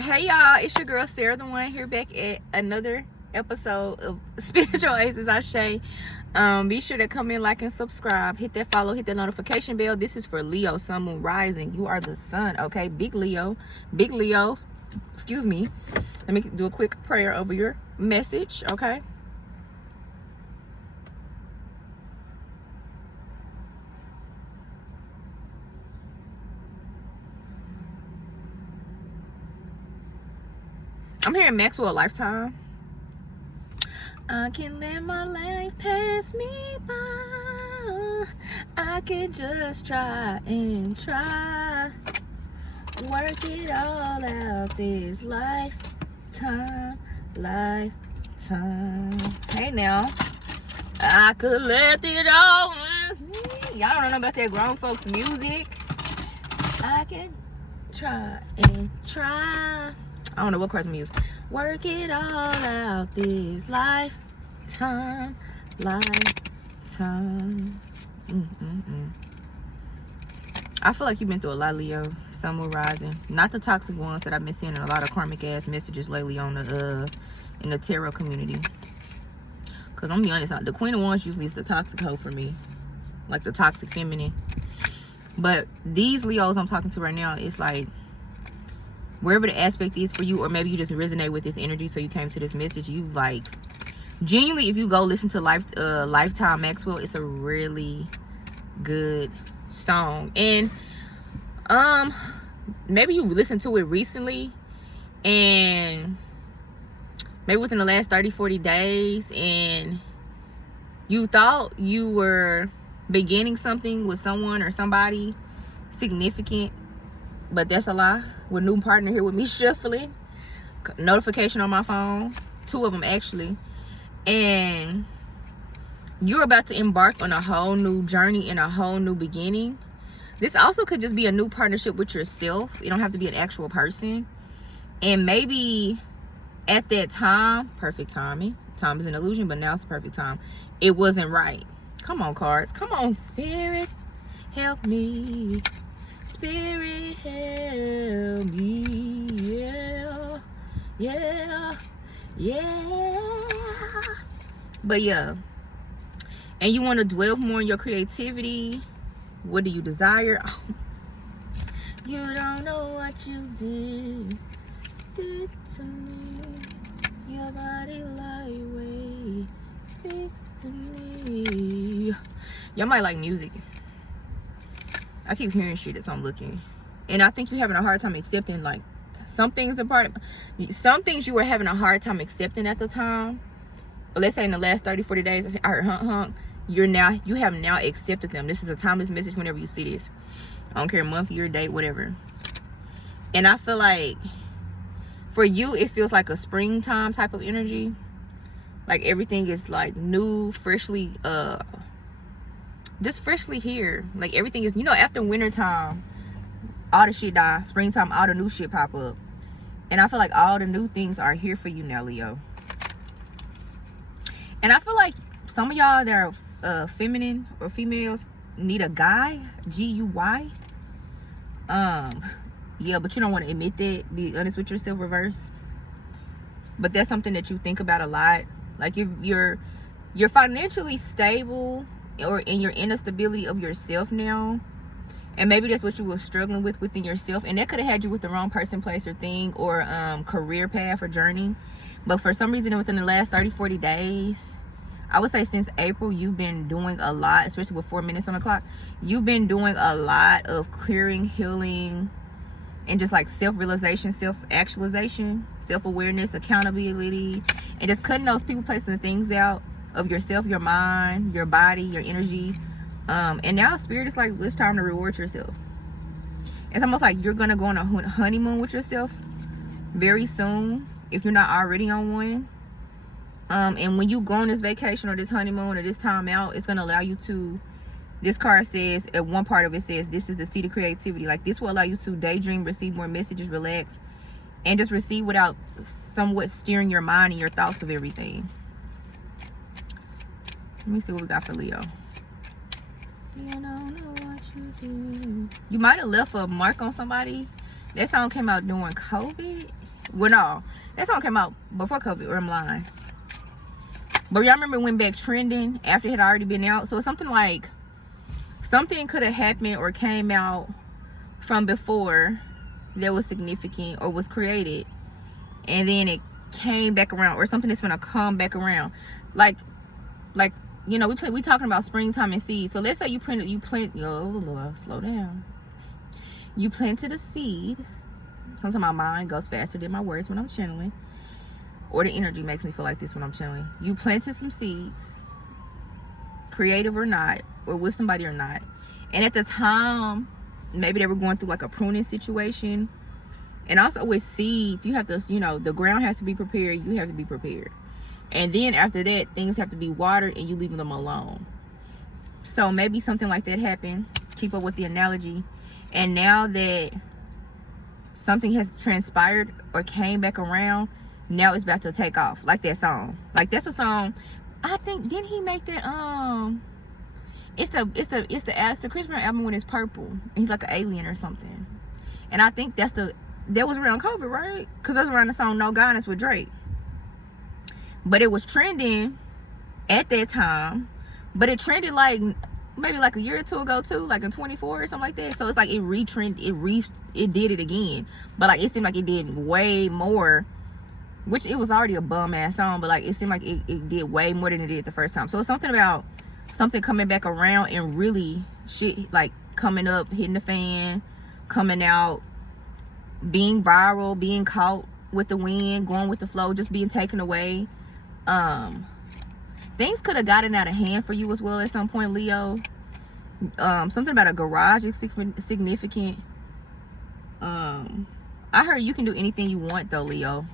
Hey y'all, it's your girl Sarah the One here back at another episode of Spiritual Aces Ashe. Be sure to come in, like, and subscribe. Hit that follow, hit that notification bell. This is for Leo, Sun, Moon, Rising. You are the sun, okay? Big Leo, excuse me. Let me do a quick prayer over your message, okay? I'm hearing Maxwell Lifetime. I can let my life pass me by. I can just try and try. Work it all out this lifetime. Hey now. I could let it all pass me. Y'all don't know about that grown folks music. I can try and try. I don't know what Christmas music. Work it all out this lifetime. I feel like you've been through a lot, Leo. Sun, Moon, Rising. Not the toxic ones that I've been seeing in a lot of karmic ass messages lately on the in the tarot community. Cause I'm gonna be honest, the Queen of Wands usually is the toxic hoe for me, like the toxic feminine. But these Leos I'm talking to right now, it's like, wherever the aspect is for you, or maybe you just resonate with this energy, so you came to this message. You like, genuinely, if you go listen to Lifetime Maxwell, it's a really good song. And maybe you listened to it recently, and maybe within the last 30-40 days, and you thought you were beginning something with someone or somebody significant, but that's a lie. With new partner here with me shuffling, notification on my phone, 2 of them actually, and you're about to embark on a whole new journey and a whole new beginning. This also could just be a new partnership with yourself. It don't have to be an actual person. And maybe at that time, perfect timing. Time is an illusion, but now it's the perfect time. It wasn't right. Come on, cards. Come on, spirit, help me. Spirit, help me. Yeah. But yeah, and you want to dwell more on your creativity. What do you desire? You don't know what you did to me. Your body lightweight speaks to me. Y'all might like music. I keep hearing shit, so I'm looking. And I think you're having a hard time accepting, like, some things some things you were having a hard time accepting at the time. But let's say in the last 30-40 days, I heard hunk. You have now accepted them. This is a timeless message whenever you see this. I don't care month, year, date, whatever. And I feel like for you, it feels like a springtime type of energy. Like everything is like new, freshly just freshly here. Like everything is, after winter time, all the shit die. Springtime, all the new shit pop up. And I feel like all the new things are here for you now, Leo. And I feel like some of y'all that are feminine or females need a guy, G-U-Y. Yeah, but you don't want to admit that. Be honest with yourself, reverse. But that's something that you think about a lot. Like if you're financially stable, or in your inner stability of yourself now, and maybe that's what you were struggling with within yourself, and that could have had you with the wrong person, place, or thing, or career path or journey. But for some reason within the last 30-40 days, I would say since April, you've been doing a lot, especially with 4 minutes on the clock. You've been doing a lot of clearing, healing, and just like self-realization, self-actualization, self-awareness, accountability, and just cutting those people, places, and things out of yourself, your mind, your body, your energy. And now spirit is like, it's time to reward yourself. It's almost like you're gonna go on a honeymoon with yourself very soon, if you're not already on one. And when you go on this vacation or this honeymoon or this time out, it's gonna allow you to, this card says, at one part of it says, this is the seed of creativity. Like this will allow you to daydream, receive more messages, relax, and just receive without somewhat steering your mind and your thoughts of everything. Let me see what we got for Leo. You don't know what you do. You might have left a mark on somebody. That song came out during COVID. Well, no, that song came out before COVID, or I'm lying. But y'all remember it went back trending after it had already been out. So it's something like, something could have happened or came out from before that was significant or was created, and then it came back around, or something that's gonna come back around. Like you know, we talking about springtime and seeds. So let's say you plant, oh Lord, slow down. You planted a seed. Sometimes my mind goes faster than my words when I'm channeling, or the energy makes me feel like this when I'm channeling. You planted some seeds, creative or not, or with somebody or not, and at the time maybe they were going through like a pruning situation. And also with seeds, you have to, you know, the ground has to be prepared, you have to be prepared, and then after that things have to be watered and you leave them alone. So maybe something like that happened, keep up with the analogy, and now that something has transpired or came back around, now it's about to take off. Like that song, like that's a song, I think, didn't he make that, it's the Chris Brown album when it's purple and he's like an alien or something, and I think that was around COVID, right? Because that was around the song No Guidance with Drake. But it was trending at that time, but it trended like maybe like a year or two ago too, like in 24 or something like that. So it's like it it did it again, but like it seemed like it did way more, which it was already a bum ass song, but like it seemed like it did way more than it did the first time. So it's something about something coming back around and really shit like coming up, hitting the fan, coming out, being viral, being caught with the wind, going with the flow, just being taken away. Things could have gotten out of hand for you as well at some point, Leo. Something about a garage is significant. I heard you can do anything you want though, Leo.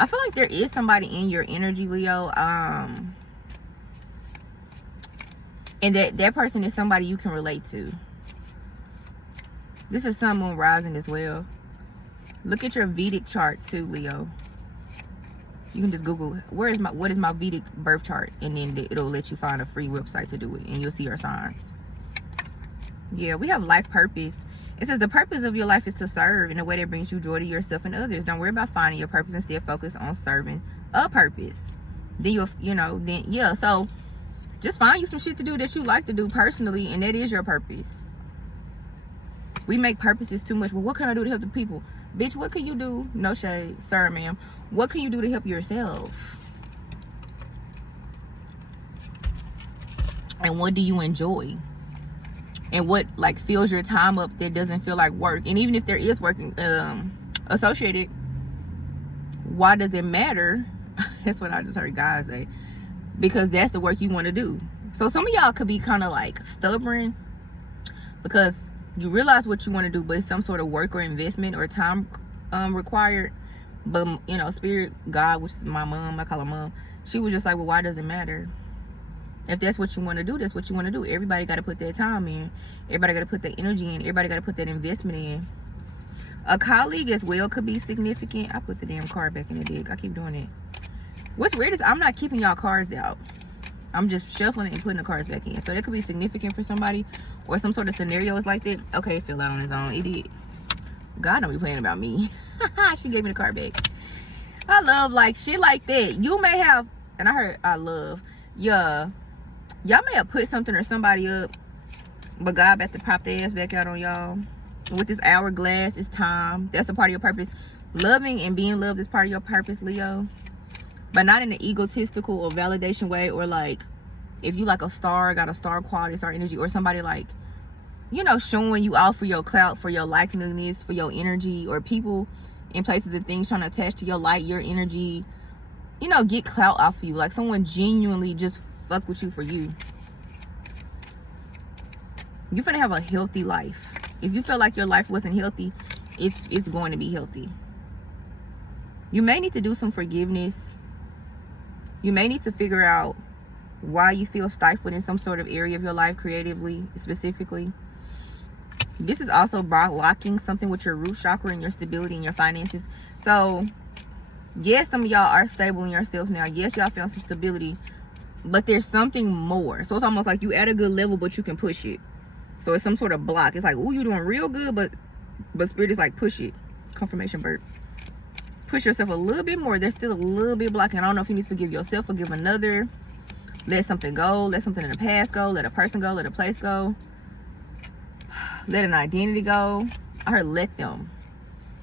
I feel like there is somebody in your energy, Leo, and that person is somebody you can relate to. This is Sun, Moon, Rising as well. Look at your Vedic chart too, Leo. You can just Google what is my Vedic birth chart, and then it'll let you find a free website to do it, and you'll see your signs. Yeah, we have life purpose. It says the purpose of your life is to serve in a way that brings you joy to yourself and others. Don't worry about finding your purpose, instead focus on serving a purpose. Then so just find you some shit to do that you like to do personally, and that is your purpose. We make purposes too much. Well, what can I do to help the people? Bitch, what can you do? No shade, sir, ma'am. What can you do to help yourself? And what do you enjoy? And what like fills your time up that doesn't feel like work? And even if there is working associated, why does it matter? That's what I just heard guys say. Because that's the work you want to do. So some of y'all could be kind of like stubborn because you realize what you want to do, but it's some sort of work or investment or time required. But you know, spirit, God, which is my mom, I call her mom, she was just like, well, why does it matter? If that's what you want to do, that's what you want to do. Everybody got to put that time in. Everybody got to put that energy in. Everybody got to put that investment in. A colleague as well could be significant. I put the damn card back in the deck. I keep doing it. What's weird is I'm not keeping y'all cards out. I'm just shuffling it and putting the cards back in. So that could be significant for somebody, or some sort of scenario is like that. Okay, it fell out on its own. It did. God don't be playing about me. She gave me the card back. I love like shit like that. You may have, and I heard I love, yeah. Y'all may have put something or somebody up, but God about to pop their ass back out on y'all. With this hourglass, it's time. That's a part of your purpose. Loving and being loved is part of your purpose, Leo. But not in an egotistical or validation way, or like if you like a star, got a star quality, star energy, or somebody like, you know, showing you out for your clout, for your likeliness, for your energy, or people in places and things trying to attach to your light, your energy, you know, get clout off of you. Like someone genuinely just fuck with you for you. You're gonna have a healthy life. If you feel like your life wasn't healthy, it's going to be healthy. You may need to do some forgiveness. You may need to figure out why you feel stifled in some sort of area of your life, creatively, specifically. This is also blocking something with your root chakra and your stability and your finances. So yes, some of y'all are stable in yourselves now. Yes, y'all found some stability, but there's something more. So it's almost like you at a good level, but you can push it. So it's some sort of block. It's like, oh, you're doing real good, but But Spirit is like, push it. Confirmation bird. Push yourself a little bit more. There's still a little bit blocking. I don't know if you need to forgive yourself, forgive another. Let something go. Let something in the past go. Let a person go. Let a place go. Let an identity go. I heard let them.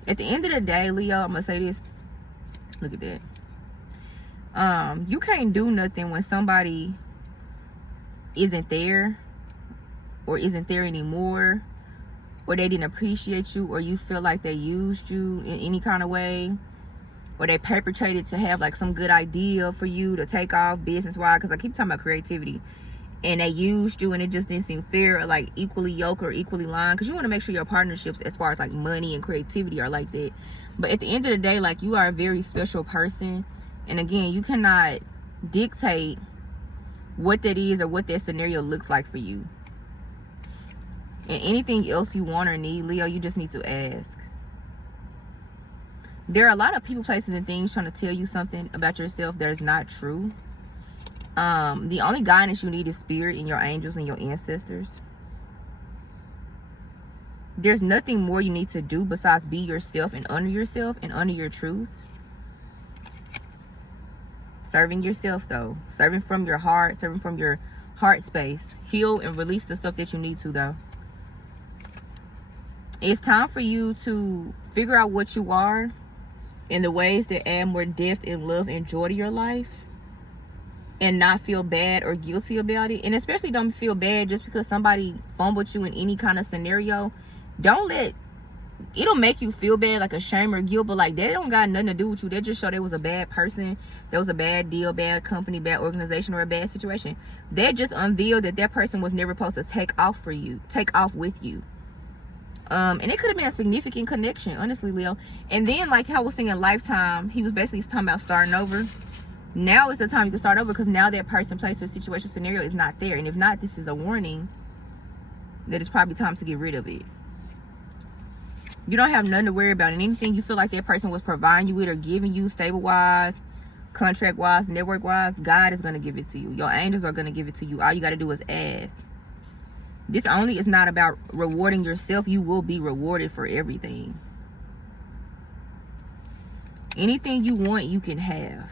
At the end of the day, Leo, I'm going to say this. Look at that. You can't do nothing when somebody isn't there, or isn't there anymore, or they didn't appreciate you, or you feel like they used you in any kind of way, or they perpetrated to have like some good idea for you to take off business-wise, because I keep talking about creativity, and they used you and it just didn't seem fair, or like equally yoked or equally lined, because you want to make sure your partnerships as far as like money and creativity are like that. But at the end of the day, like, you are a very special person, and again, you cannot dictate what that is or what that scenario looks like for you. And anything else you want or need, Leo, you just need to ask. There are a lot of people, places, and things trying to tell you something about yourself that is not true. The only guidance you need is Spirit and your angels and your ancestors. There's nothing more you need to do besides be yourself and honor your truth. Serving yourself, though. Serving from your heart. Serving from your heart space. Heal and release the stuff that you need to, though. It's time for you to figure out what you are in the ways that add more depth and love and joy to your life, and not feel bad or guilty about it. And especially don't feel bad just because somebody fumbled you in any kind of scenario. Don't let it'll make you feel bad, like a shame or guilt, but like, they don't got nothing to do with you. They just show there was a bad person, there was a bad deal, bad company, bad organization, or a bad situation. They just unveiled that that person was never supposed to take off with you. And it could have been a significant connection, honestly, Leo. And then, like how I was singing Lifetime, he was basically talking about starting over. Now is the time you can start over, because now that person, place, or situation, scenario is not there. And if not, this is a warning that it's probably time to get rid of it. You don't have nothing to worry about. And anything you feel like that person was providing you with or giving you, stable-wise, contract-wise, network-wise, God is going to give it to you. Your angels are going to give it to you. All you got to do is ask. This only is not about rewarding yourself. You will be rewarded for everything. Anything you want, you can have.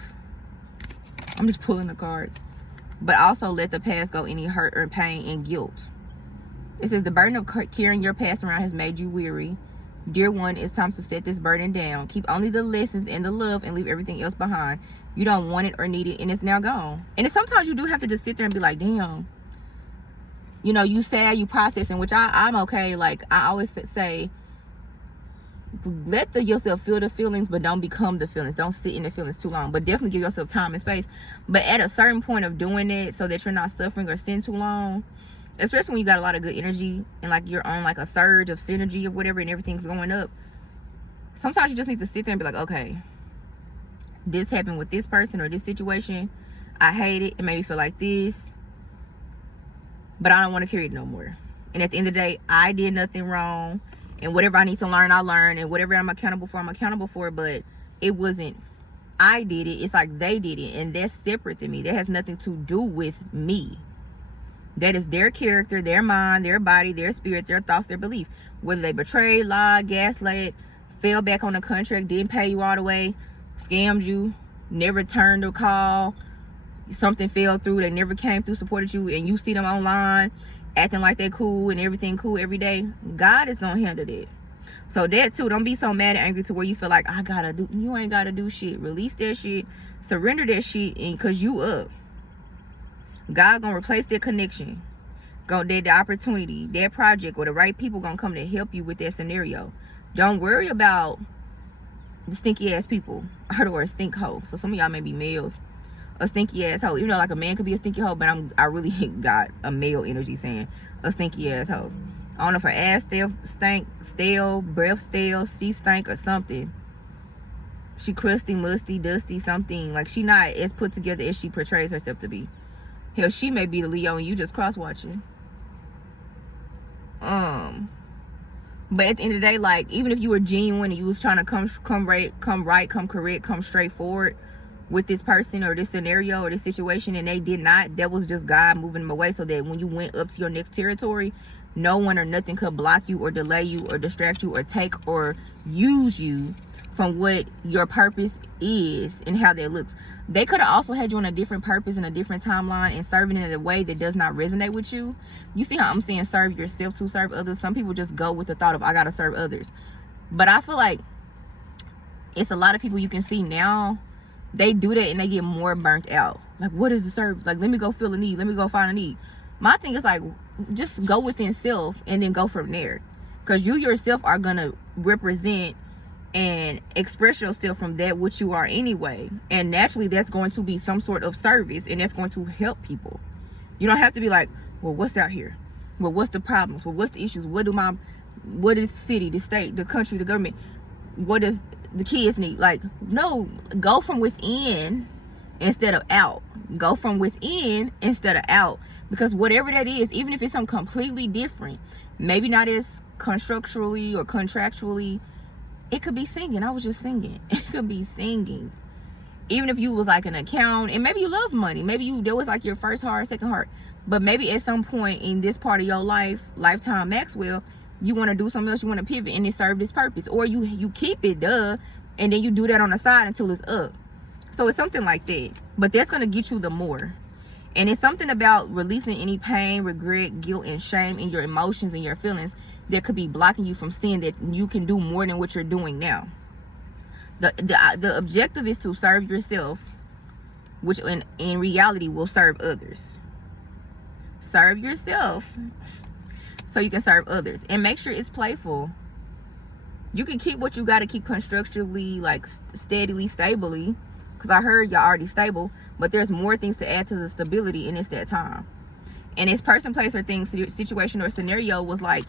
I'm just pulling the cards. But also let the past go, any hurt or pain and guilt. It says the burden of carrying your past around has made you weary. Dear one, it's time to set this burden down. Keep only the lessons and the love and leave everything else behind. You don't want it or need it, and it's now gone. And sometimes you do have to just sit there and be like, damn. You know, you sad, you processing, which I'm okay. Like, I always say, let yourself feel the feelings, but don't become the feelings. Don't sit in the feelings too long. But definitely give yourself time and space. But at a certain point of doing it, so that you're not suffering or staying too long, especially when you got a lot of good energy and like you're on like a surge of synergy or whatever, and everything's going up, sometimes you just need to sit there and be like, okay, this happened with this person or this situation. I hate it. It made me feel like this, but I don't want to carry it no more. And at the end of the day, I did nothing wrong, and whatever I need to learn, I learn, and whatever I'm accountable for, I'm accountable for. But it wasn't I did it. It's like they did it, and that's separate than me. That has nothing to do with me. That is their character, their mind, their body, their spirit, their thoughts, their belief. Whether they betrayed, lied, gaslit, fell back on the contract, didn't pay you all the way, scammed you, never returned a call, something fell through, they never came through, supported you, and you see them online acting like they cool and everything cool every day, God is gonna handle that. So that too, don't be so mad and angry to where you feel like, you ain't gotta do shit. Release that shit, surrender that shit, and cause you up. God gonna replace that connection, the opportunity, that project, or the right people gonna come to help you with that scenario. Don't worry about the stinky ass people. I heard the word stink hoe. So some of y'all may be males. A stinky ass hoe. Even though like a man could be a stinky hoe, but I really got a male energy saying a stinky ass hoe. I don't know if her ass stank, stale, breath stale, she stank or something. She crusty, musty, dusty, something. Like she not as put together as she portrays herself to be. Hell, she may be the Leo and you just cross-watching. But at the end of the day, like, even if you were genuine and you was trying to come correct, come straight forward with this person or this scenario or this situation, and they did not, that was just God moving them away, so that when you went up to your next territory, no one or nothing could block you or delay you or distract you or take or use you from what your purpose is and how that looks. They could have also had you on a different purpose and a different timeline and serving in a way that does not resonate with you. You see how I'm saying serve yourself to serve others? Some people just go with the thought of I gotta serve others. But I feel like it's a lot of people you can see now, they do that and they get more burnt out. Like, what is the service? Like, let me go fill a need. Let me go find a need. My thing is like, just go within self and then go from there. Because you yourself are going to represent and express yourself from that which you are anyway. And naturally, that's going to be some sort of service and that's going to help people. You don't have to be like, well, what's out here? Well, what's the problems? Well, what's the issues? What is the city, the state, the country, the government? What does the kids need? Like, no, go from within instead of out. Go from within instead of out. Because whatever that is, even if it's something completely different, maybe not as constructually or contractually, it could be singing. I was just singing. It could be singing. Even if you was like an account, and maybe you love money. Maybe that was like your first heart, second heart. But maybe at some point in this part of your life, lifetime Maxwell, you want to do something else, you want to pivot, and it served its purpose. Or you keep it, and then you do that on the side until it's up. So it's something like that. But that's going to get you the more. And it's something about releasing any pain, regret, guilt, and shame in your emotions and your feelings that could be blocking you from seeing that you can do more than what you're doing now. The objective is to serve yourself, which in reality will serve others. Serve yourself so you can serve others. And make sure it's playful. You can keep what you got to keep constructively, like steadily, stably. Because I heard y'all already stable. But there's more things to add to the stability, and it's that time. And this person, place, or thing, situation, or scenario was like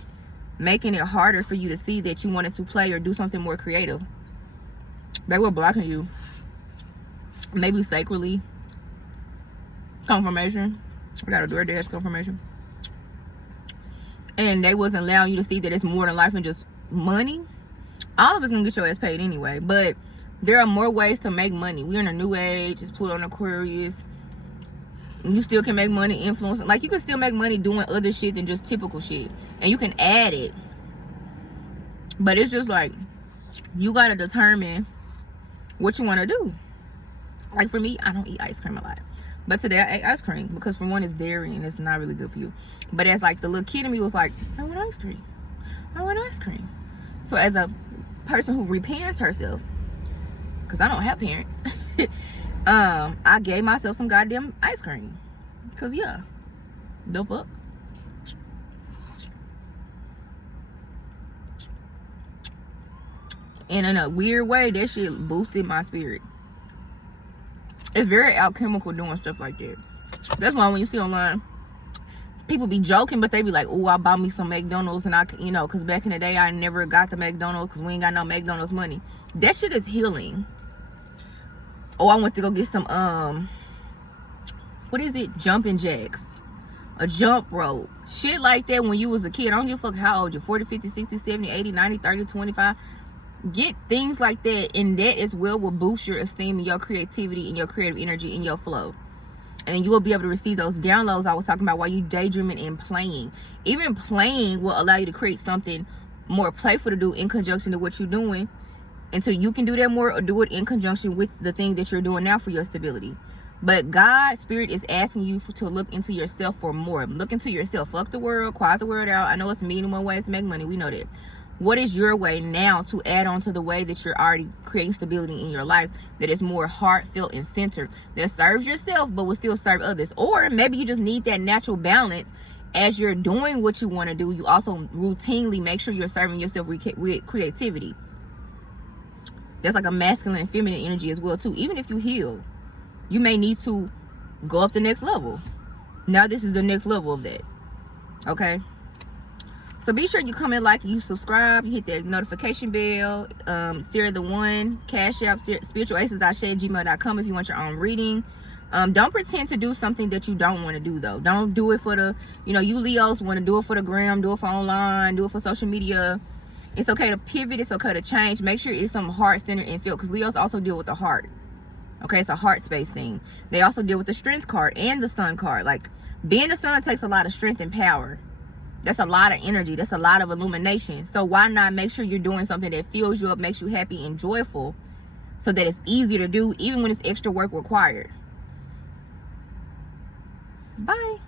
making it harder for you to see that you wanted to play or do something more creative. They were blocking you. Maybe sacredly. Confirmation. I got a DoorDash confirmation. And they wasn't allowing you to see that it's more than life than just money. All of it's gonna get your ass paid anyway. But there are more ways to make money. We're in a new age. It's Pluto and Aquarius. You still can make money, influence. Like, you can still make money doing other shit than just typical shit. And you can add it. But it's just like, you gotta determine what you want to do. Like, for me, I don't eat ice cream a lot. But today I ate ice cream. Because for one, it's dairy and it's not really good for you. But as like the little kid in me was like, I want ice cream. I want ice cream. So as a person who repents herself, because I don't have parents, I gave myself some goddamn ice cream. Because, yeah, the fuck. And in a weird way, that shit boosted my spirit. It's very alchemical doing stuff like that. That's why when you see online, people be joking, but they be like, oh, I bought me some McDonald's, and because back in the day, I never got the McDonald's because we ain't got no McDonald's money. That shit is healing. Oh, I went to go get some, what is it? Jumping jacks. A jump rope. Shit like that when you was a kid. I don't give a fuck how old you're. 40, 50, 60, 70, 80, 90, 30, 25. Get things like that, and that as well will boost your esteem and your creativity and your creative energy and your flow. And then you will be able to receive those downloads I was talking about while you daydreaming and playing. Even playing will allow you to create something more playful to do in conjunction to what you're doing, until you can do that more, or do it in conjunction with the thing that you're doing now for your stability. But God, Spirit is asking you to look into yourself for more. Look into yourself. Fuck the world. Quiet the world out. I know it's minimum ways to make money. We know that. What is your way now to add on to the way that you're already creating stability in your life that is more heartfelt and centered, that serves yourself but will still serve others? Or maybe you just need that natural balance. As you're doing what you want to do, you also routinely make sure you're serving yourself with creativity. That's like a masculine and feminine energy as well too. Even if you heal, you may need to go up the next level. Now this is the next level of that. Okay? So be sure you comment, like, you subscribe, you hit that notification bell. Sarah the One, Cash App, spiritualacesashay@gmail.com if you want your own reading. Don't pretend to do something that you don't want to do, though. Don't do it for the, you Leos want to do it for the gram, do it for online, do it for social media. It's okay to pivot. It's okay to change. Make sure it's some heart-centered and feel, because Leos also deal with the heart. Okay, it's a heart space thing. They also deal with the strength card and the sun card. Like, being the sun takes a lot of strength and power. That's a lot of energy. That's a lot of illumination. So why not make sure you're doing something that fills you up, makes you happy and joyful, so that it's easier to do even when it's extra work required. Bye.